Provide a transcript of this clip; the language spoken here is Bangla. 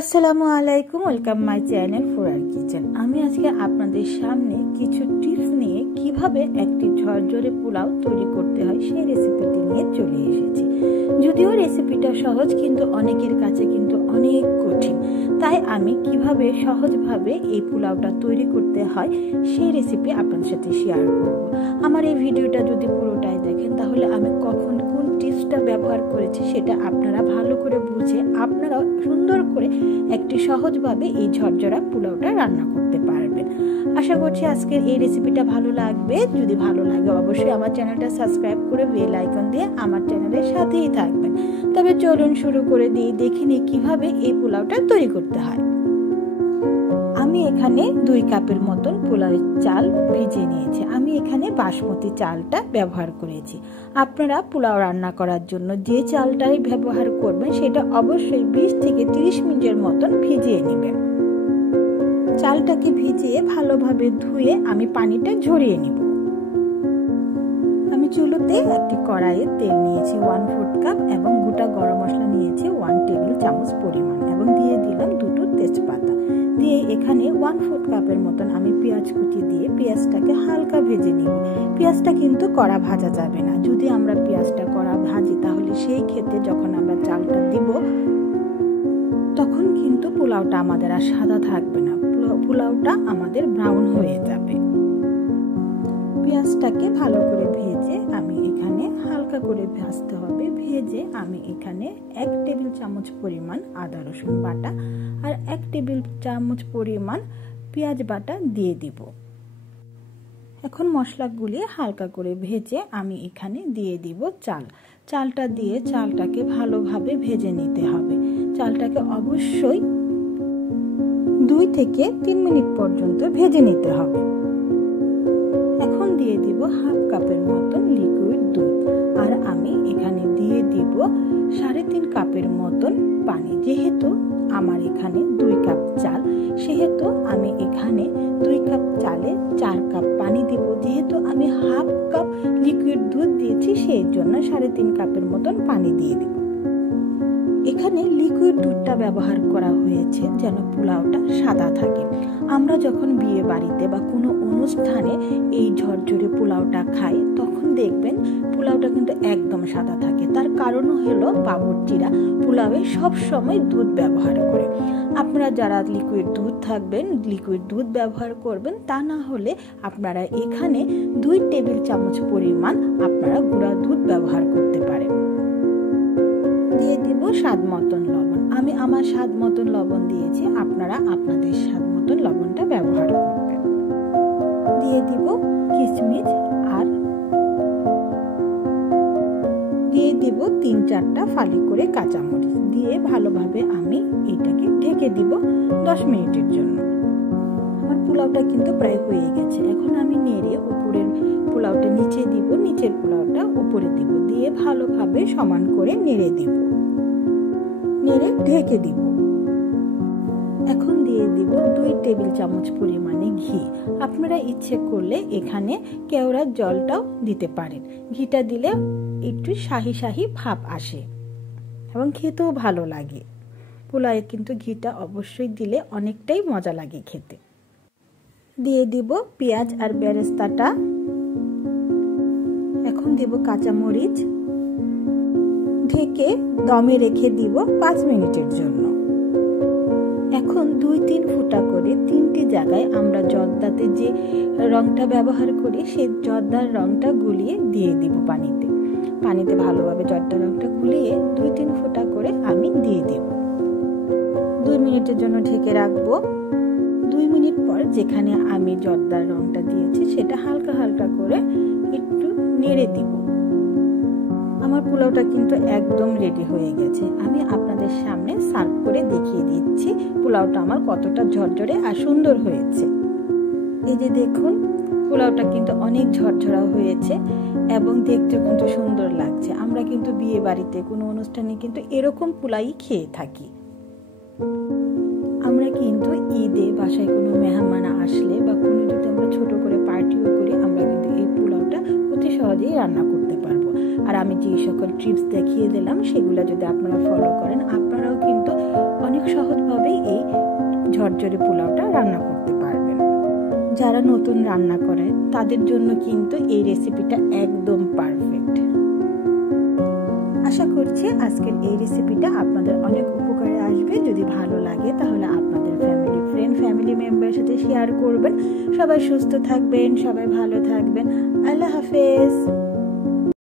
আসসালামু আলাইকুম, ওয়েলকাম মাই চ্যানেল ফুরার কিচেন। আমি আজকে আপনাদের সামনে কিছু টিপস নিয়ে কিভাবে একটি ঝরঝরে পোলাও তৈরি করতে হয় সেই রেসিপিটি নিয়ে চলে এসেছি। যদিও রেসিপিটা সহজ, কিন্তু অনেকের কাছে কিন্তু অনেক কঠিন। তাই আমি কিভাবে সহজভাবে এই পোলাওটা তৈরি করতে হয় সেই রেসিপি আপনাদের সাথে শেয়ার করব। আমার এই ভিডিওটা যদি পুরোটাই দেখেন তাহলে আমি কখন কোন টিপসটা ব্যবহার করেছি সেটা আপনারা ভালো করে বুঝে আপনারা সুন্দর করে একটি সহজভাবে এই ঝরঝরা পোলাওটা রান্না করতে পারবেন। আশা করছি আজকের এই রেসিপিটা ভালো লাগবে। যদি ভালো লাগে অবশ্যই আমার চ্যানেলটা সাবস্ক্রাইব করে বেল আইকন দিয়ে আমার চ্যানেলের সাথেই থাকবেন। তবে চলুন শুরু করে দিই, দেখে নিই কিভাবে এই পোলাওটা তৈরি করতে হয়। আমি এখানে 2 কাপের মতন পোলাওয়ের চাল ভিজিয়ে নিয়েছি। আমি এখানে বাসমতি চালটা ব্যবহার করেছি। আপনারা পোলাও রান্না করার জন্য যে চালটাই ব্যবহার করবেন সেটা অবশ্যই 20 থেকে 30 মিনিটের মতন ভিজিয়ে নেবেন। চালটাকে ভিজিয়ে ভালোভাবে ধুয়ে আমি পানিটা ঝরিয়ে নিব। আমি চুলোতে একটি কড়াইয়ে তেল নিয়েছি 1/4 কাপ এবং গোটা গরম মশলা নিয়েছি 1 টেবিল চামচ পরিমাণ এবং দিয়ে দিলাম 2টো তেজপাতা। দিয়ে এখানে 1/4 কাপের মতন আমি পেঁয়াজ কুচি দিয়ে পেঁয়াজটাকে হালকা ভেজে নিব। পেঁয়াজটা কিন্তু কড়া ভাজা যাবে না। যদি আমরা পেঁয়াজটা কড়া ভাজি তাহলে সেই ক্ষেত্রে যখন আমরা চালটা দিব তখন কিন্তু পোলাওটা আমাদের আর সাদা থাকবে না, পোলাওটা আমাদের ব্রাউন হয়ে যাবে। পেঁয়াজটাকে ভালো করে ভেজে আমি এখানে হালকা করে ভাজতে হবে। ভেজে আমি এখানে 1 টেবিল চামচ পরিমাণ আদা রসুন বাটা আর 1 টেবিল চামচ পরিমাণ পেঁয়াজ বাটা দিয়ে দিব। এখন মশলাগুলি হালকা করে ভেজে আমি এখানে দিয়ে দিব চালটা দিয়ে চালটাকে ভালোভাবে ভেজে নিতে হবে। চালটাকে অবশ্যই 2 থেকে 3 মিনিট পর্যন্ত ভেজে নিতে হবে। এখন দিয়ে দিব 1/2 কাপের মতন লিকুইড দুধ আর আমি এখানে দিয়ে দিব 3.5 কাপের মতন পানি। যেহেতু আমার এখানে 2 কাপ চাল, সেহেতু আমি এখানে 2 কাপ চালে 4 কাপ পানি দিব। যেহেতু আমি 1/2 কাপ লিকুইড দুধ দিয়েছি সেই জন্য 3.5 কাপের মতন পানি দিয়ে দিব। এখানে লিকুইড দুধটা ব্যবহার করা হয়েছে যেন পোলাওটা সাদা থাকে। আমরা যখন বিয়ে বাড়িতে বা কোনো অনুষ্ঠানে এই ঝরঝরে পোলাওটা খাই তখন দেখবেন পোলাওটা কিন্তু একদম সাদা থাকে। তার কারণ হলো বাবুর্চিরা পোলাওয়ে সব সময় দুধ ব্যবহার করে। আপনারা যারা লিকুইড দুধ ব্যবহার করবেন, তা না হলে আপনারা এখানে 2 টেবিল চামচ পরিমাণ আপনারা গুঁড়া দুধ ব্যবহার করতে পারেন। দিয়ে দিব স্বাদ মতন লবণ। আমি আমার স্বাদ মতন লবণ দিয়েছি, আপনারা আপনাদের স্বাদ মতন লবণটা ব্যবহার করবেন। দিয়ে দিব কিশমিশ আর দিয়ে দিব 3-4টা ফালি করে কাঁচামরিচ দিয়ে ভালোভাবে আমি এটাকে ঢেকে দিব 10 মিনিটের জন্য। আমার পোলাওটা কিন্তু প্রায় হয়ে গেছে। এখন আমি নেড়ে উপরের পোলাওটা নিচে দিব, নিচের পোলাওটা উপরে দিব, দিয়ে ভালোভাবে সমান করে নেড়ে ঢেকে দিব। এখন দিয়ে দিব 2 টেবিল চামচ পরিমাণে ঘি। আপনারা ইচ্ছে করলে এখানে কেওড়ার জলটাও দিতে পারেন। ঘিটা দিলে একটু শাহি শাহি ভাব আসে এবং খেতেও ভালো লাগে। পোলাওয়ে কিন্তু ঘিটা অবশ্যই দিলে অনেকটাই মজা লাগে খেতে। দিয়ে দিব পেঁয়াজ আর বেরেস্তাটা। এখন দেব কাঁচামরিচ। ঢেকে দমে রেখে দিব 5 মিনিটের জন্য। এখন 2-3 ফোঁটা করে 3টে জায়গায় আমরা জর্দাতে যে রংটা ব্যবহার করি সেই জর্দার রংটা গুলিয়ে দিয়ে দিব পানিতে ভালোভাবে জর্দার রংটা গুলিয়ে 2-3 ফোঁটা করে আমি দিয়ে দেব। 2 মিনিটের জন্য ঢেকে রাখবো। 2 মিনিট পর যেখানে আমি জর্দার রংটা দিয়েছি সেটা হালকা হালকা করে একটু নেড়ে দিব। আমার পোলাওটা কিন্তু একদম রেডি হয়ে গেছে। আমি আপনাদের সামনে সার্ভ করে দেখিয়ে দিচ্ছি পোলাওটা আমার কতটা ঝরঝরে আর সুন্দর হয়েছে। এই যে দেখুন, পোলাওটা কিন্তু অনেক ঝরঝরা হয়েছে এবং দেখতেও কিন্তু সুন্দর লাগছে। আমরা কিন্তু বিয়ে বাড়িতে কোনো অনুষ্ঠানে কিন্তু এরকম পোলাই খেয়ে থাকি। আমরা কিন্তু ঈদে বাসায় কোনো মেহমান আসলে বা কোনো যদি আমরা ছোট করে পার্টিও করি আমরা কিন্তু এই পোলাওটা অতি সহজেই রান্না করতে পারবো। আর আমি যে সকল টিপস দেখিয়ে দিলাম সেগুলো যদি আপনারা ফলো করেন আপনারাও কিন্তু অনেক সহজভাবেই ঝরঝরে পোলাওটা রান্না করতে পারবেন। যারা নতুন রান্না করে তাদের জন্য কিন্তু এই রেসিপিটা একদম পারফেক্ট। আশা করছি আজকের এই রেসিপিটা আপনাদের অনেক উপকারে আসবে। যদি ভালো লাগে তাহলে আপনাদের ফ্যামিলি মেম্বারের সাথে শেয়ার করবেন। সবাই সুস্থ থাকবেন, সবাই ভালো থাকবেন। আল্লাহ হাফেজ।